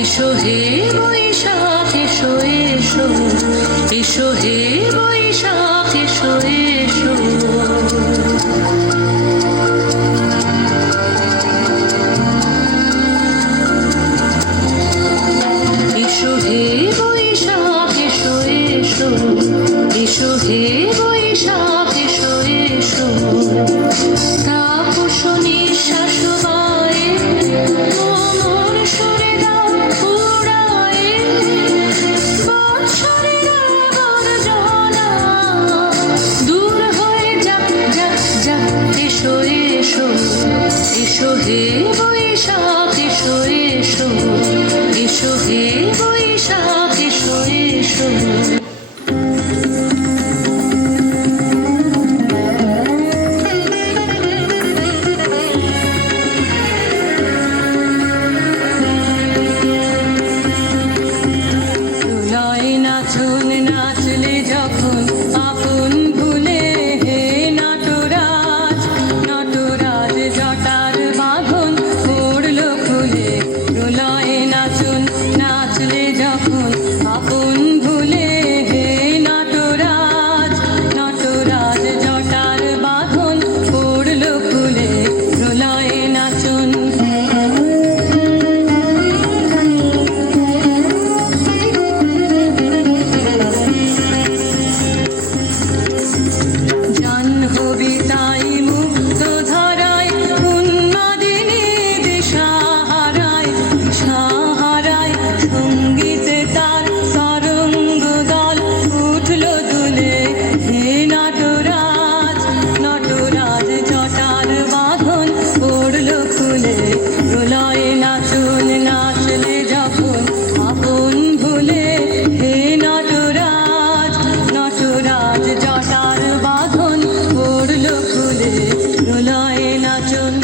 এসো হে বৈশাখ এসো এসো, এসো হে বৈশাখ এসো এসো। এসো হে বৈশাখ এসো এসো, এসো হে বৈশাখ এসো এসো। তাপস নিঃশ্বাস বায়ে মন সরে দাও উড়ায়ে, বৎসরের আবর্জনা দূর হয়ে যাক যাক যাক। এসো এসো, এসো হে বৈশাখ এসো এসো, এসো হে বৈশাখ এসো এসো। নাচুন নাচলে যখন আপন ভুলে হে নটরাজ, নটরাজ জটার বাঁধন পড়ল খুলে। প্রলয়ে নাচুন নাচলে যখন আপন ভুলে হে নটরাজ, নটরাজ জটার বাঁধন পড়ল খুলে। প্রলয়ে নাচুন কবিতায় মুক্ত ধারায় উন্মাদিনী দিশাহারায়, দিশাহারায় সঙ্গীতে তার তরঙ্গ দল উঠল দুলে। হে নটরাজ, নটরাজ জটার বাঁধন পড়ল খুলে। প্রলয়ে নাচুন নাচলে যখন আপন ভুলে হে নটরাজ, নটরাজ জটার বাঁধন পড়ল খুলে। প্রলয়ে নাচুন।